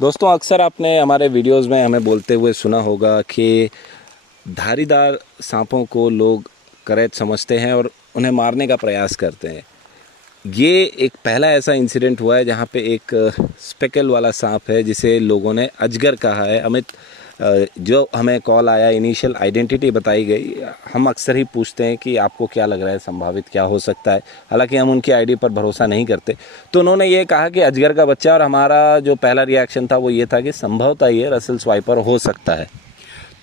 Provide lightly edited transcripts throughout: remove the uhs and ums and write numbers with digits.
दोस्तों, अक्सर आपने हमारे वीडियोस में हमें बोलते हुए सुना होगा कि धारीदार सांपों को लोग करैत समझते हैं और उन्हें मारने का प्रयास करते हैं। ये एक पहला ऐसा इंसिडेंट हुआ है जहाँ पे एक स्पेकल वाला सांप है जिसे लोगों ने अजगर कहा है। अमित, जो हमें कॉल आया, इनिशियल आइडेंटिटी बताई गई, हम अक्सर ही पूछते हैं कि आपको क्या लग रहा है, संभावित क्या हो सकता है। हालांकि हम उनकी आईडी पर भरोसा नहीं करते। तो उन्होंने ये कहा कि अजगर का बच्चा, और हमारा जो पहला रिएक्शन था वो ये था कि संभवतः ये रसेल स्वाइपर हो सकता है।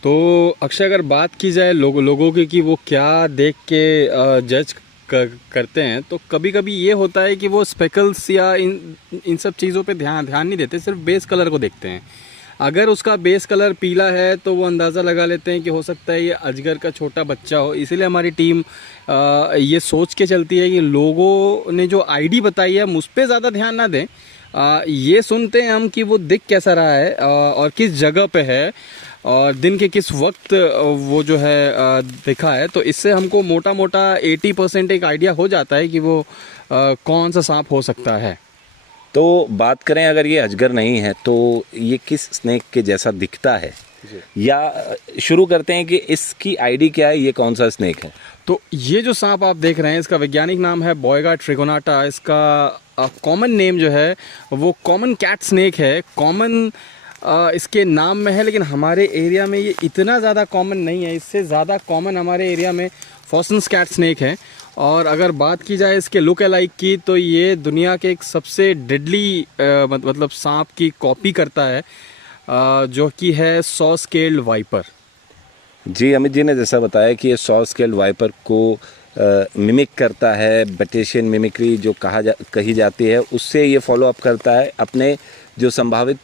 तो अक्षय, अगर बात की जाए लोगों की कि वो क्या देख के जज करते हैं, तो कभी कभी ये होता है कि वो स्पेकल्स या इन सब चीज़ों पे ध्यान ध्यान नहीं देते, सिर्फ बेस कलर को देखते हैं। अगर उसका बेस कलर पीला है तो वो अंदाज़ा लगा लेते हैं कि हो सकता है ये अजगर का छोटा बच्चा हो। इसीलिए हमारी टीम ये सोच के चलती है कि लोगों ने जो आईडी बताई है हम उस पर ज़्यादा ध्यान ना दें। ये सुनते हैं हम कि वो दिख कैसा रहा है और किस जगह पे है और दिन के किस वक्त वो जो है दिखा है। तो इससे हमको मोटा मोटा 80% एक आइडिया हो जाता है कि वो कौन सा सांप हो सकता है। तो बात करें, अगर ये अजगर नहीं है तो ये किस स्नेक के जैसा दिखता है, या शुरू करते हैं कि इसकी आईडी क्या है, ये कौन सा स्नेक है। तो ये जो सांप आप देख रहे हैं, इसका वैज्ञानिक नाम है बॉयगा ट्रिगोनाटा। इसका कॉमन नेम जो है वो कॉमन कैट स्नेक है। कॉमन इसके नाम में है, लेकिन हमारे एरिया में ये इतना ज़्यादा कॉमन नहीं है। इससे ज़्यादा कॉमन हमारे एरिया में फॉसन्स कैट स्नेक है। और अगर बात की जाए इसके लुक अलाइक की, तो ये दुनिया के एक सबसे डेडली मतलब सांप की कॉपी करता है, जो कि है सॉ स्केल्ड वाइपर। जी, अमित जी ने जैसा बताया कि ये सॉ स्केल्ड वाइपर को मिमिक करता है। बटेशियन मिमिक्री जो कही जाती है, उससे ये फॉलो अप करता है। अपने जो संभावित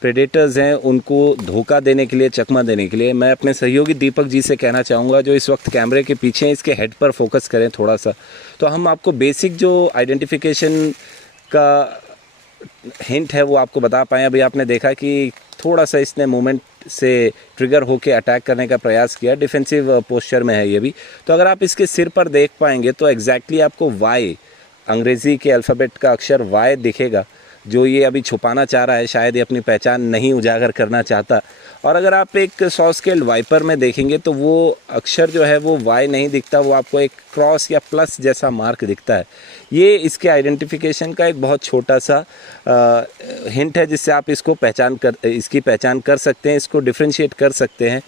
प्रेडेटर्स हैं उनको धोखा देने के लिए, चकमा देने के लिए। मैं अपने सहयोगी दीपक जी से कहना चाहूँगा, जो इस वक्त कैमरे के पीछे हैं, इसके हेड पर फोकस करें थोड़ा सा, तो हम आपको बेसिक जो आइडेंटिफिकेशन का हिंट है वो आपको बता पाएँ। अभी आपने देखा कि थोड़ा सा इसने मूवमेंट से ट्रिगर होके अटैक करने का प्रयास किया, डिफेंसिव पोस्चर में है ये भी। तो अगर आप इसके सिर पर देख पाएंगे तो एग्जैक्टली आपको वाई, अंग्रेज़ी के अल्फ़ाबेट का अक्षर वाई दिखेगा, जो ये अभी छुपाना चाह रहा है। शायद ये अपनी पहचान नहीं उजागर करना चाहता। और अगर आप एक सॉ स्केल्ड वाइपर में देखेंगे तो वो अक्षर जो है वो वाई नहीं दिखता, वो आपको एक क्रॉस या प्लस जैसा मार्क दिखता है। ये इसके आइडेंटिफिकेशन का एक बहुत छोटा सा हिंट है, जिससे आप इसकी पहचान कर सकते हैं, इसको डिफ्रेंशिएट कर सकते हैं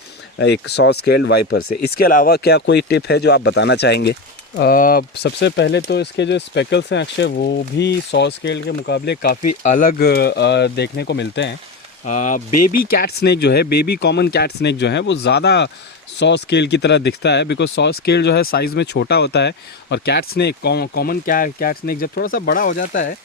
एक सॉ स्केल्ड वाइपर से। इसके अलावा क्या कोई टिप है जो आप बताना चाहेंगे? सबसे पहले तो इसके जो स्पेकल्स हैं अक्षय, वो भी सॉ स्केल के मुकाबले काफ़ी अलग देखने को मिलते हैं। बेबी कैट स्नेक जो है, बेबी कॉमन कैट स्नेक जो है, वो ज़्यादा सॉ स्केल की तरह दिखता है, बिकॉज सॉ स्केल जो है साइज़ में छोटा होता है। और cat snake, common cat snake जब थोड़ा सा बड़ा हो जाता है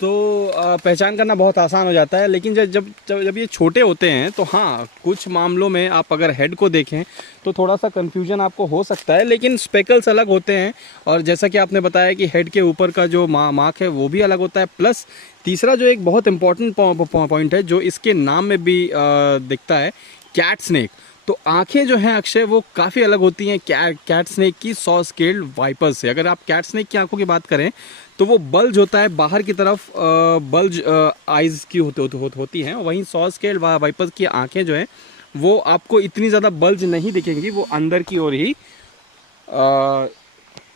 तो पहचान करना बहुत आसान हो जाता है। लेकिन जब जब जब जब ये छोटे होते हैं तो हाँ, कुछ मामलों में आप अगर हेड को देखें तो थोड़ा सा कन्फ्यूजन आपको हो सकता है, लेकिन स्पेकल्स अलग होते हैं। और जैसा कि आपने बताया कि हेड के ऊपर का जो मार्क है वो भी अलग होता है। प्लस तीसरा जो एक बहुत इंपॉर्टेंट पॉइंट है जो इसके नाम में भी दिखता है, कैट स्नेक। तो आंखें जो हैं अक्षय वो काफ़ी अलग होती हैं कैट स्नेक की सॉ स्केल्ड वाइपर से। अगर आप कैट स्नेक की आंखों की बात करें तो वो बल्ज होता है बाहर की तरफ, बल्ज आइज़ की होती हैं। वहीं सॉ स्केल्ड वाइपर की आंखें जो हैं वो आपको इतनी ज़्यादा बल्ज नहीं दिखेंगी, वो अंदर की ओर ही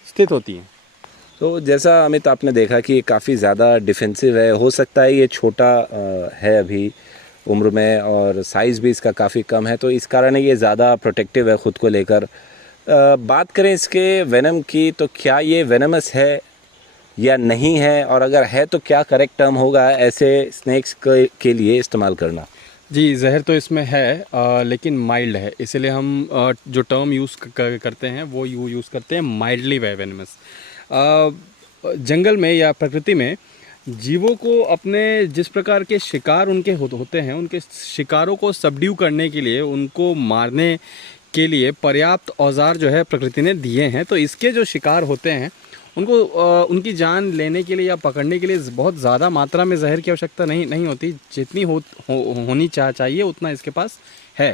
स्थित होती हैं। तो जैसा अमित आपने देखा कि ये काफ़ी ज़्यादा डिफेंसिव है। हो सकता है ये छोटा है अभी उम्र में, और साइज़ भी इसका काफ़ी कम है, तो इस कारण ये ज़्यादा प्रोटेक्टिव है ख़ुद को लेकर। बात करें इसके वेनम की, तो क्या ये वेनमस है या नहीं है, और अगर है तो क्या करेक्ट टर्म होगा ऐसे स्नेक्स के लिए इस्तेमाल करना? जी, जहर तो इसमें है, लेकिन माइल्ड है। इसलिए हम जो टर्म यूज़ करते हैं वो यूज़ करते हैं माइल्डली वेनमस। जंगल में या प्रकृति में जीवों को अपने जिस प्रकार के शिकार उनके होते हैं, उनके शिकारों को सबड्यू करने के लिए, उनको मारने के लिए पर्याप्त औजार जो है प्रकृति ने दिए हैं। तो इसके जो शिकार होते हैं उनको उनकी जान लेने के लिए या पकड़ने के लिए बहुत ज़्यादा मात्रा में जहर की आवश्यकता नहीं होती। जितनी होनी चाहिए उतना इसके पास है।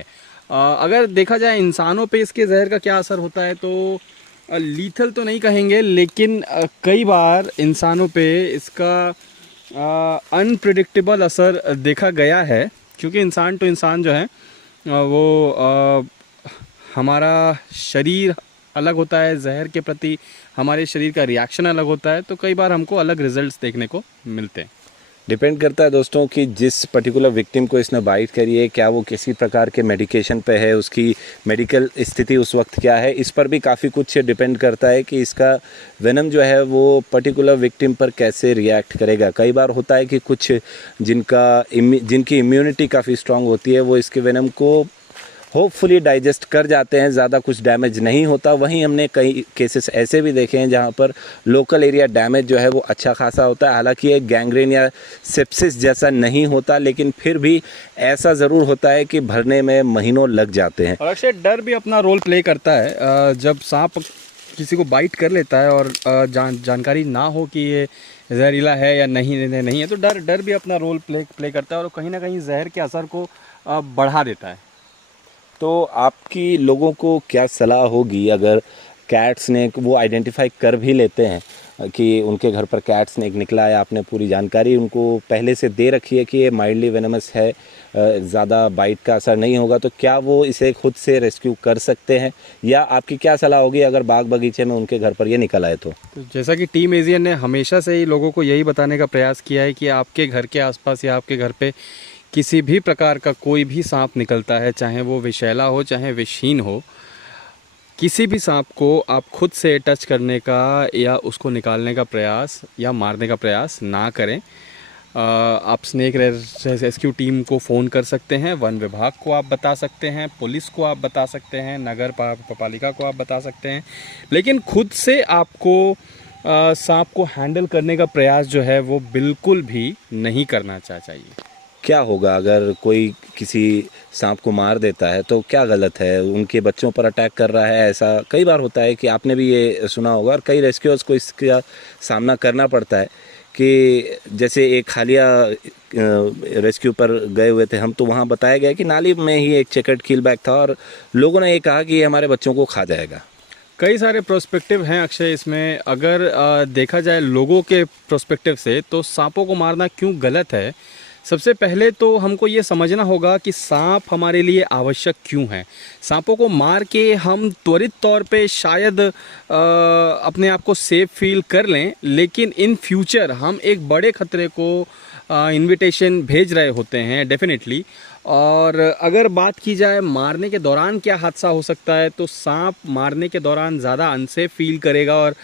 अगर देखा जाए इंसानों पे इसके जहर का क्या असर होता है, तो लीथल तो नहीं कहेंगे, लेकिन कई बार इंसानों पे इसका अनप्रिडिक्टेबल असर देखा गया है, क्योंकि इंसान टू इंसान जो है हमारा शरीर अलग होता है, जहर के प्रति हमारे शरीर का रिएक्शन अलग होता है, तो कई बार हमको अलग रिजल्ट्स देखने को मिलते हैं। डिपेंड करता है दोस्तों कि जिस पर्टिकुलर विक्टिम को इसने बाइट करी है, क्या वो किसी प्रकार के मेडिकेशन पे है, उसकी मेडिकल स्थिति उस वक्त क्या है, इस पर भी काफ़ी कुछ डिपेंड करता है कि इसका वेनम जो है वो पर्टिकुलर विक्टिम पर कैसे रिएक्ट करेगा। कई बार होता है कि कुछ जिनकी इम्यूनिटी काफ़ी स्ट्रांग होती है वो इसके वेनम को होपफुली डाइजेस्ट कर जाते हैं, ज़्यादा कुछ डैमेज नहीं होता। वहीं हमने कई केसेस ऐसे भी देखे हैं जहां पर लोकल एरिया डैमेज जो है वो अच्छा खासा होता है। हालांकि ये गैंग्रीन या सेप्सिस जैसा नहीं होता, लेकिन फिर भी ऐसा ज़रूर होता है कि भरने में महीनों लग जाते हैं। और अक्षय, डर भी अपना रोल प्ले करता है। जब सांप किसी को बाइट कर लेता है और जानकारी ना हो कि ये जहरीला है या नहीं है, तो डर भी अपना रोल प्ले करता है और कहीं ना कहीं जहर के असर को बढ़ा देता है। तो आपकी लोगों को क्या सलाह होगी अगर कैट स्नेक वो आइडेंटिफाई कर भी लेते हैं कि उनके घर पर कैट स्नेक निकला है, आपने पूरी जानकारी उनको पहले से दे रखी है कि ये माइल्डली वेनमस है, ज़्यादा बाइट का असर नहीं होगा, तो क्या वो इसे खुद से रेस्क्यू कर सकते हैं, या आपकी क्या सलाह होगी अगर बाग बगीचे में उनके घर पर ये निकल आए तो जैसा कि टीम एजियन ने हमेशा से ही लोगों को यही बताने का प्रयास किया है कि आपके घर के आसपास या आपके घर पे किसी भी प्रकार का कोई भी सांप निकलता है, चाहे वो विषैला हो चाहे विषहीन हो, किसी भी सांप को आप खुद से टच करने का या उसको निकालने का प्रयास या मारने का प्रयास ना करें। आप स्नेक रेस्क्यू टीम को फ़ोन कर सकते हैं, वन विभाग को आप बता सकते हैं, पुलिस को आप बता सकते हैं, नगर पालिका को आप बता सकते हैं, लेकिन खुद से आपको सांप को हैंडल करने का प्रयास जो है वो बिल्कुल भी नहीं करना चाहिए। क्या होगा अगर कोई किसी सांप को मार देता है तो क्या गलत है, उनके बच्चों पर अटैक कर रहा है? ऐसा कई बार होता है कि आपने भी ये सुना होगा और कई रेस्क्यूअर्स को इसका सामना करना पड़ता है कि जैसे एक हालिया रेस्क्यू पर गए हुए थे हम, तो वहाँ बताया गया कि नाली में ही एक चेकर्ड कीलबैक था और लोगों ने ये कहा कि ये हमारे बच्चों को खा जाएगा। कई सारे प्रोस्पेक्टिव हैं अक्षय इसमें। अगर देखा जाए लोगों के प्रोस्पेक्टिव से, तो सांपों को मारना क्यों गलत है, सबसे पहले तो हमको ये समझना होगा कि सांप हमारे लिए आवश्यक क्यों है। सांपों को मार के हम त्वरित तौर पे शायद अपने आप को सेफ फील कर लें, लेकिन इन फ्यूचर हम एक बड़े खतरे को इनविटेशन भेज रहे होते हैं डेफिनेटली। और अगर बात की जाए मारने के दौरान क्या हादसा हो सकता है, तो सांप मारने के दौरान ज़्यादा अनसेफ फील करेगा। और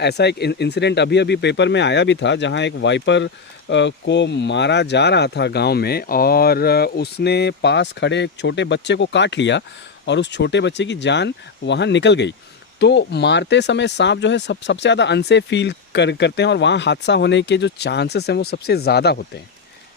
ऐसा एक इंसिडेंट अभी पेपर में आया भी था जहां एक वाइपर को मारा जा रहा था गांव में, और उसने पास खड़े एक छोटे बच्चे को काट लिया और उस छोटे बच्चे की जान वहां निकल गई। तो मारते समय सांप जो है सबसे ज़्यादा अनसेफ फील करते हैं और वहाँ हादसा होने के जो चांसेस हैं वो सबसे ज़्यादा होते हैं।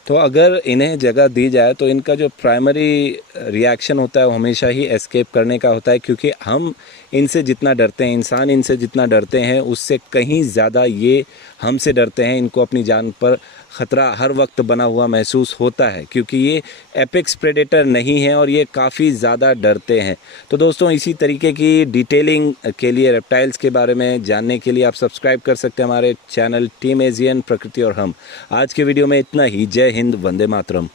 तो अगर इन्हें जगह दी जाए तो इनका जो प्राइमरी रिएक्शन होता है वो हमेशा ही एस्केप करने का होता है, क्योंकि हम इनसे जितना डरते हैं, इंसान इनसे जितना डरते हैं, उससे कहीं ज़्यादा ये हमसे डरते हैं। इनको अपनी जान पर ख़तरा हर वक्त बना हुआ महसूस होता है, क्योंकि ये एपेक्स प्रेडेटर नहीं है और ये काफ़ी ज़्यादा डरते हैं। तो दोस्तों, इसी तरीके की डिटेलिंग के लिए, रेप्टाइल्स के बारे में जानने के लिए आप सब्सक्राइब कर सकते हैं हमारे चैनल टीम एजियन प्रकृति और हम। आज के वीडियो में इतना ही। जय हिंद, वंदे मातरम।